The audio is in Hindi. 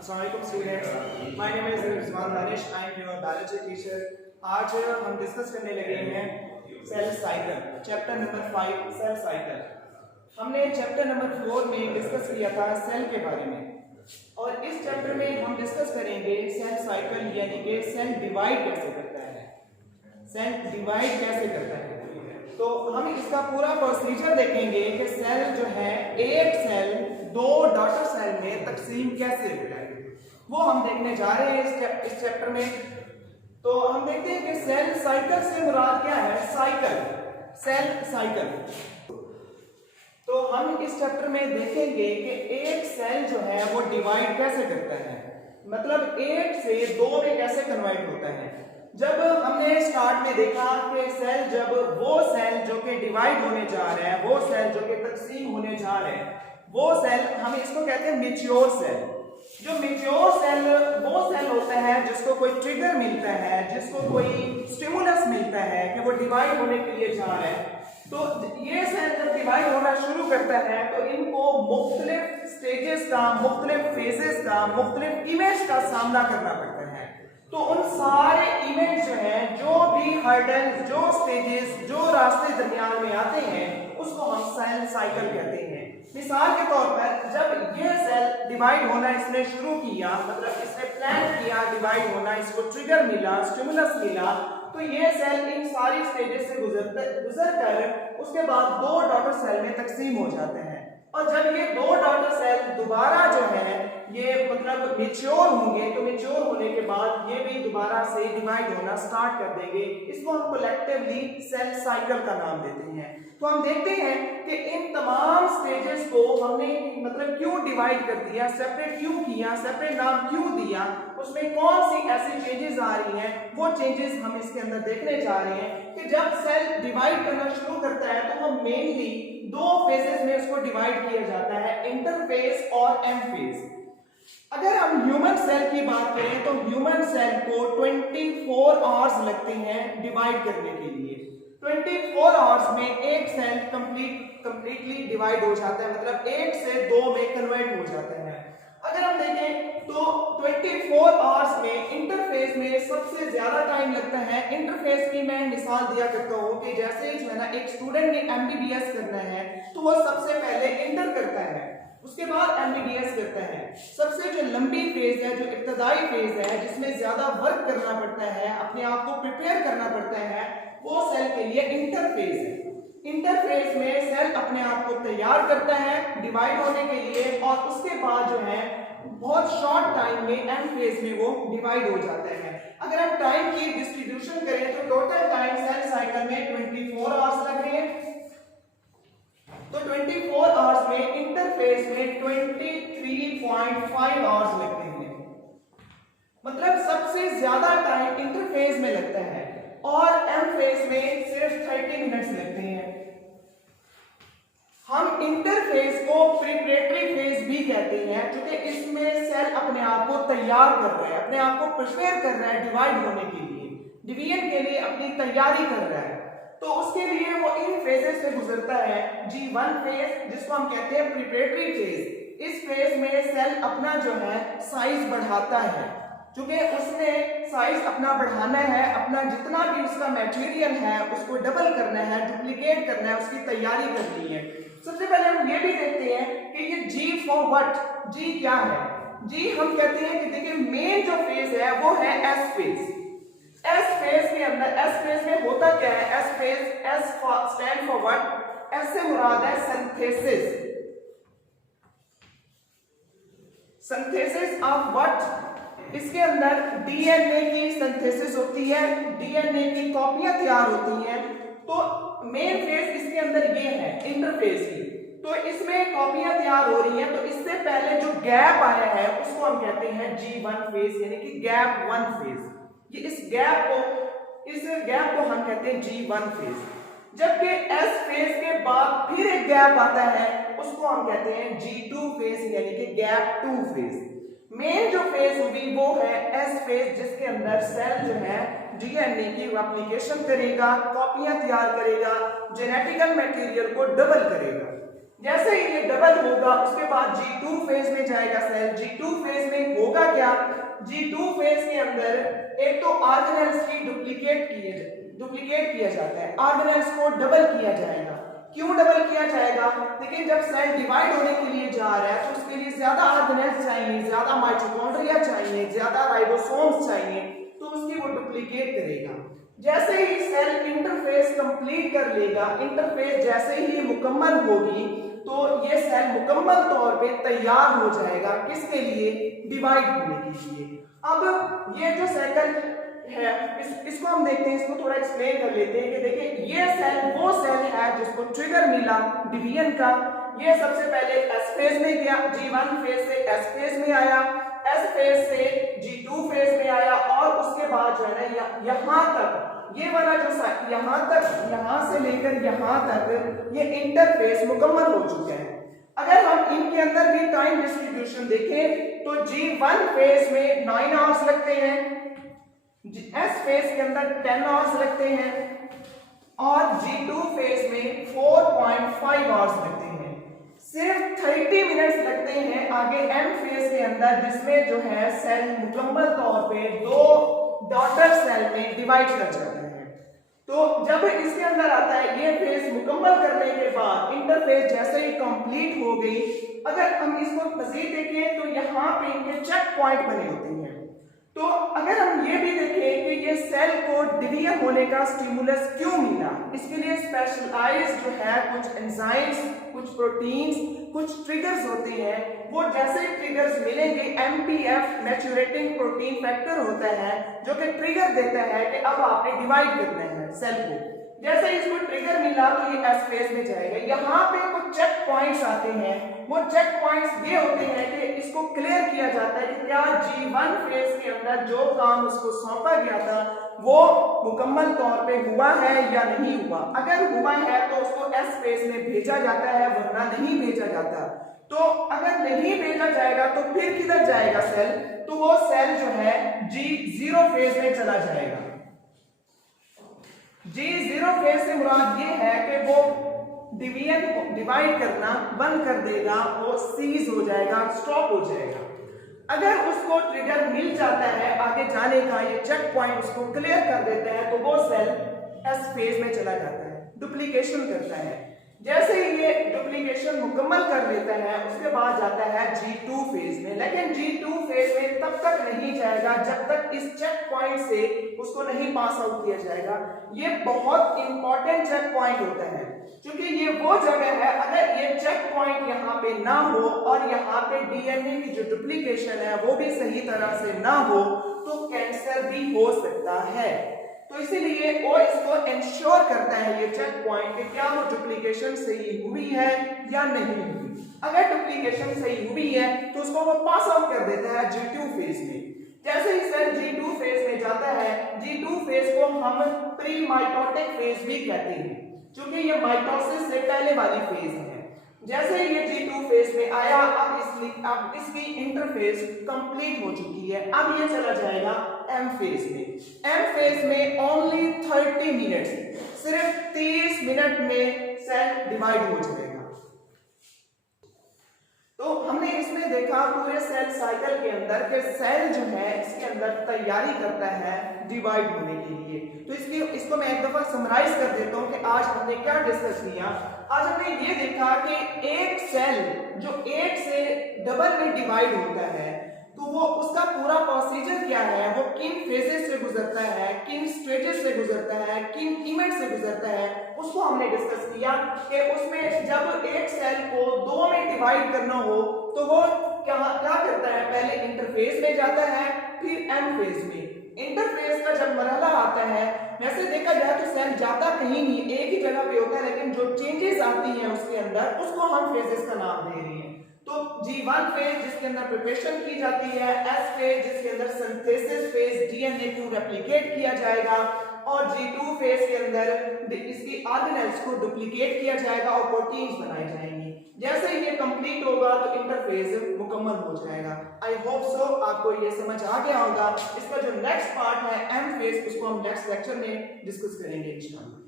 Assalamualaikum students, my name is Rizwan Danish. I am your biology teacher. आज हम डिस्कस करने लगे हैं sale cycle, chapter number 5 sale cycle. हमने चैप्टर नंबर 4 में डिस्कस किया था सेल के बारे में, और इस चैप्टर में हम डिस्कस करेंगे सेल साइकिल, यानी कि सेल डिवाइड कैसे करता है, सेल डिवाइड कैसे करता है। तो हम इसका पूरा प्रोसीजर देखेंगे कि सेल जो है, एक सेल दो डॉटर सेल में तकसीम कैसे होता है, वो हम देखने जा रहे हैं इस चैप्टर में। तो हम देखते हैं कि सेल साइकिल से मुराद क्या है, साइकिल, सेल साइकिल। तो हम इस चैप्टर में देखेंगे कि एक सेल जो है वो डिवाइड कैसे करता है, मतलब एक से दो में कैसे कन्वर्ट होता है। जब हमने स्टार्ट में देखा कि सेल, जब वो सेल जो कि डिवाइड होने जा रहे हैं, वो सेल जो कि तकसीम होने जा रहे हैं, वो सेल हम इसको कहते हैं मैच्योर सेल। जो मैच्योर सेल वो सेल होता है जिसको कोई ट्रिगर मिलता है, जिसको कोई स्टिमुलस मिलता है कि वो डिवाइड होने के लिए जा रहे हैं। तो ये सेल जब डिवाइड होना शुरू करता है तो इनको मुख्तलिफ स्टेजेस का, मुख्तलिफ फेजेस का, मुख्तलिफ इवेंट्स का सामना करना पड़ता है। तो उन सारे इवेंट्स जो हैं, जो भी हर्डल, जो स्टेजेस, जो रास्ते दरमियान में आते हैं, उसको हम सेल साइकिल कहते हैं। मिसाल के तौर पर जब ये सेल डिवाइड होना इसने शुरू किया, मतलब इसने प्लान किया डिवाइड होना, इसको ट्रिगर मिला, स्टिमुलस मिला, तो ये सेल इन सारी स्टेजेस से गुजर कर उसके बाद दो डॉटर सेल में तकसीम हो जाते हैं। और जब ये दो डॉटर सेल दोबारा जो है ये मतलब मैच्योर होंगे, तो मैच्योर होने के बाद ये भी दोबारा से डिवाइड होना स्टार्ट कर देंगे। इसको हम कलेक्टिवली सेल साइकिल का नाम देते हैं। तो हम देखते हैं कि इन तमाम स्टेजेस को हमने मतलब क्यों डिवाइड कर दिया, सेपरेट क्यों किया, सेपरेट नाम क्यों दिया, उसमें कौन सी ऐसी चेंजेस आ रही हैं, वो चेंजेस हम इसके अंदर देखने जा रहे हैं। कि जब सेल डिवाइड करना शुरू करता है तो हम मेनली दो फेजेस में इसको डिवाइड किया जाता है, इंटरफेज और एम फेज। अगर हम ह्यूमन सेल की बात करें तो ह्यूमन सेल को 24 आवर्स लगते हैं डिवाइड करने के लिए। 24 आवर्स में एक सेल कंप्लीटली डिवाइड हो जाता है, मतलब एक से दो में कन्वर्ट हो जाता है। अगर हम देखें तो 24 आवर्स में इंटरफेस में सबसे ज्यादा टाइम लगता है। इंटरफेस की मैं मिसाल दिया करता हूँ कि जैसे जो है ना, एक स्टूडेंट ने एमबीबीएस करना है तो वो सबसे पहले इंटर करता है, उसके बाद एमबीबीएस करता है। सबसे जो लंबी फेज है, जो इब्तदाई फेज है, जिसमें ज्यादा वर्क करना पड़ता है, अपने आप को प्रिपेयर करना पड़ता है, वो सेल के लिए इंटरफेज है। इंटरफेज में सेल अपने आप को तैयार करता है डिवाइड होने के लिए, और उसके बाद जो है बहुत शॉर्ट टाइम में एम फेज में वो डिवाइड हो जाता है। अगर हम टाइम की डिस्ट्रीब्यूशन करें तो टोटल टाइम सेल साइकिल में 24 आवर्स लग रहे हैं। तो 24 आवर्स में इंटरफेज में 23.5 आवर्स लगते हैं, मतलब सबसे ज्यादा टाइम इंटरफेज में लगता है, और एम फेज में सिर्फ 30 मिनट्स लगते हैं। हम इंटरफेज को प्रिपरेटरी फेज भी कहते हैं, क्योंकि इसमें सेल अपने आप को तैयार कर रहा है, अपने आप को प्रिपेयर कर रहा है डिवाइड होने के लिए, डिवीजन के लिए अपनी तैयारी कर रहा है। तो उसके लिए वो इन फेजेस से गुजरता है। G1 फेज, जिसको हम कहते हैं प्रिपरेटरी फेज, इस फेज में सेल अपना जो है साइज बढ़ाता है, क्योंकि उसने साइज अपना बढ़ाना है, अपना जितना भी उसका मटेरियल है उसको डबल करना है, डुप्लीकेट करना है, उसकी तैयारी करनी है। सबसे पहले हम ये भी देखते हैं कि ये G फॉर व्हाट, G क्या है। G हम कहते हैं कि देखिए मेन जो फेज है वो है S फेज। एस फेज के अंदर, एस फेज में होता क्या है, S phase, S stand for what, S से मुराद है सिंथेसिस, सिंथेसिस ऑफ व्हाट। इसके अंदर डीएनए की सिंथेसिस होती है, डीएनए की कॉपियां तैयार होती हैं। तो मेन फेज इसके अंदर ये है इंटरफेज की, तो इसमें कॉपियां तैयार हो रही हैं। तो इससे पहले जो गैप आया है उसको हम कहते हैं G1 फेज, यानी कि गैप 1 फेज। ये इस गैप को हम कहते हैं G1 फेज। जबकि S फेज के बाद फिर एक गैप आता है, उसको हम कहते हैं G2 फेज, यानी कि गैप 2 फेज। मेन जो फेज होगी वो है S फेज, जिसके अंदर सेल जो है डीएनए की रेप्लिकेशन करेगा, कॉपियां तैयार करेगा, जेनेटिकल मटेरियल को डबल करेगा। जैसे ही ये डबल होगा उसके बाद G2 फेज में जाएगा सेल। G2 फेज में होगा क्या, G2 फेज के अंदर एक तो ऑर्गेनेल्स की डुप्लीकेट किया जाता है, ऑर्गेनेल्स को डबल किया जाएगा। क्यों डबल किया जाएगा? देखिए जब सेल डिवाइड होने के लिए जा रहा है तो उसके लिए ज्यादा ऑर्गेनेल्स चाहिए, ज्यादा माइटोकॉन्ड्रिया चाहिए, ज्यादा राइबोसोम्स चाहिए, तो उसकी वो डुप्लीकेट करेगा। जैसे ही सेल इंटरफेस कंप्लीट कर लेगा, इंटरफेस जैसे ही मुकम्मल होगी तो ये सेल मुकम्मल तौर पे तैयार हो जाएगा किसके लिए, डिवाइड होने के लिए। अब ये जो साइकिल है इसको हम देखते हैं, इसको थोड़ा एक्सप्लेन कर लेते हैं कि देखिए ये सेल वो सेल है जिसको ट्रिगर मिला डिवीजन का। ये सबसे पहले एस फेज में गया, G1 फेज से एस फेज में आया, एस फेज से G2 फेज में आया और उसके बाद जो है ना यहाँ तक ये वाला जो यहाँ तक, यहाँ से लेकर यहाँ तक ये इंटरफेस मुकम्मल हो चुका है। अगर हम इनके अंदर भी टाइम डिस्ट्रीब्यूशन देखें तो G1 फेज में 9 आवर्स लगते हैं, एस फेज के अंदर 10 आवर्स लगते हैं और G2 फेज में 4.5 आवर्स लगते हैं। सिर्फ 30 मिनट्स लगते हैं आगे एम फेज के अंदर, जिसमें जो है सेल मुकम्मल तौर पे दो डॉटर सेल में डिवाइड कर जाता है। तो जब इसके अंदर आता है ये फेज मुकम्मल करने के बाद इंटरफेस जैसे ही कंप्लीट हो गई, अगर हम इसको मजीद देखें तो यहाँ पे इनके चेक पॉइंट बने होते हैं। तो अगर हम ये भी देखें कि ये सेल को डिवीजन होने का स्टिमुलस क्यों मिला, इसके लिए स्पेशलाइज्ड जो है कुछ एंजाइम्स, कुछ प्रोटीन्स, कुछ ट्रिगर्स होते हैं। वो जैसे ट्रिगर्स मिलेंगे, एमपीएफ मैच्योरेटिंग प्रोटीन फैक्टर होता है जो कि ट्रिगर देता है कि अब आपने डिवाइड करना है सेल को। जैसे इसको ट्रिगर मिला तो ये एस फेज में जाएगा। यहाँ पे कुछ चेक पॉइंट्स आते हैं, वो चेक पॉइंट्स ये होते हैं कि इसको क्लियर किया जाता है कि क्या G1 फेज के अंदर जो काम उसको सौंपा गया था वो मुकम्मल तौर पे हुआ है या नहीं हुआ। अगर हुआ है तो उसको एस फेज में भेजा जाता है, वरना नहीं भेजा जाता। तो अगर नहीं भेजा जाएगा तो फिर किधर जाएगा सेल, तो वो सेल जो है G0 फेज में चला जाएगा। G0 फेज से मुराद ये है कि वो डिवीजन को डिवाइड करना बंद कर देगा, वो सीज हो जाएगा, स्टॉप हो जाएगा। अगर उसको ट्रिगर मिल जाता है आगे जाने का, ये चेक पॉइंट उसको क्लियर कर देता है, तो वो सेल एस फेज में चला जाता है, डुप्लीकेशन करता है। जैसे ही ये डुप्लीकेशन मुकम्मल कर लेता है उसके बाद जाता है G2 फेज में। लेकिन G2 फेज में तब तक नहीं जाएगा जब तक इस चेक पॉइंट से उसको नहीं पास आउट किया जाएगा। ये बहुत इंपॉर्टेंट चेक पॉइंट होता है क्योंकि ये वो जगह है, अगर ये चेक पॉइंट यहाँ पे ना हो और यहाँ पे डीएनए की जो डुप्लीकेशन है वो भी सही तरह से ना हो तो कैंसर भी हो सकता है। तो इसीलिए वो इसको इंश्योर करता है ये चेक पॉइंट कि क्या वो डुप्लीकेशन सही हुई है या नहीं हुई। अगर डुप्लीकेशन सही हुई है तो उसको वो पास आउट कर देता है G2 फेज में। जैसे ही सेल G2 फेज में जाता है, G2 फेज को हम प्री माइटोटिक फेज भी कहते हैं क्योंकि ये माइटोसिस से पहले वाली फेज है। जैसे ही ये G2 फेज में आया, अब इसकी इंटरफेस कंप्लीट हो चुकी है। अब ये चला जाएगा एम फेज में। एम फेज में ओनली 30 मिनट्स, सिर्फ 30 मिनट में सेल डिवाइड हो जाएगा। तो हमने इसमें देखा पूरे सेल साइकिल के अंदर के सेल जो है इसके अंदर तैयारी करता है डिवाइड होने के लिए। तो इसको मैं एक दफा समराइज कर देता हूँ कि आज हमने क्या डिस्कस किया। आज हमने ये देखा कि एक सेल जो 1 से डबल में डिवाइड होता है तो वो उसका पूरा प्रोसीजर क्या है, वो किन फेजेस से गुजरता है, किन स्टेजेस से गुजरता है, किन इवेंट से गुजरता है, उसको हमने डिस्कस किया कि उसमें जब एक सेल को 2 में डिवाइड करना हो तो वो क्या करता है, पहले इंटरफेस में जाता है फिर एम फेज में। इंटरफेस का जब मरहला आता है, वैसे देखा जाए तो सेल जाता कहीं नहीं, एक ही जगह पे होता है, लेकिन जो चेंजेस आती हैं उसके अंदर उसको हम फेजेस का नाम दे रहे हैं। तो G1 फेज जिसके अंदर प्रिपरेशन की जाती है, S फेज जिसके अंदर सिंथेसिस फेज डीएनए को रेप्लिकेट किया जाएगा और G2 फेज के अंदर इसकी ऑर्गेनेल्स को डुप्लीकेट किया जाएगा और प्रोटीन्स बनाए जाएंगे। जैसे ही ये कंप्लीट होगा तो इंटरफेज मुकम्मल हो जाएगा। आई होप सो आपको ये समझ आ गया होगा। इसका जो नेक्स्ट पार्ट है एम फेज, उसको हम नेक्स्ट लेक्चर में डिस्कस करेंगे इंशाल्लाह।